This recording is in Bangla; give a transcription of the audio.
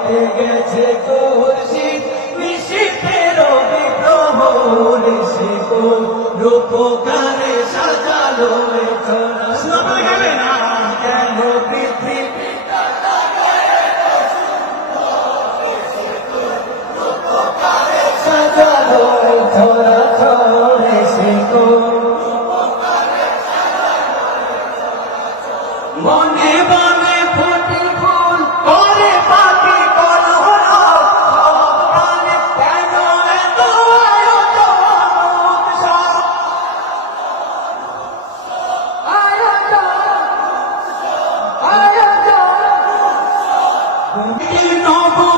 কেটে গেছে খুরশিদ নিশীথের বিদ্রোহ সে কোন রূপকারে সাজালো এ ছড়া কেন পৃথিবী সাজালো এ ছড়া ছড়ে সে কোন মনে মনে ফুটি ফুল করে পাখি কলহর সবখানে কেন এত আয়োজন উৎসব আয়োজন নব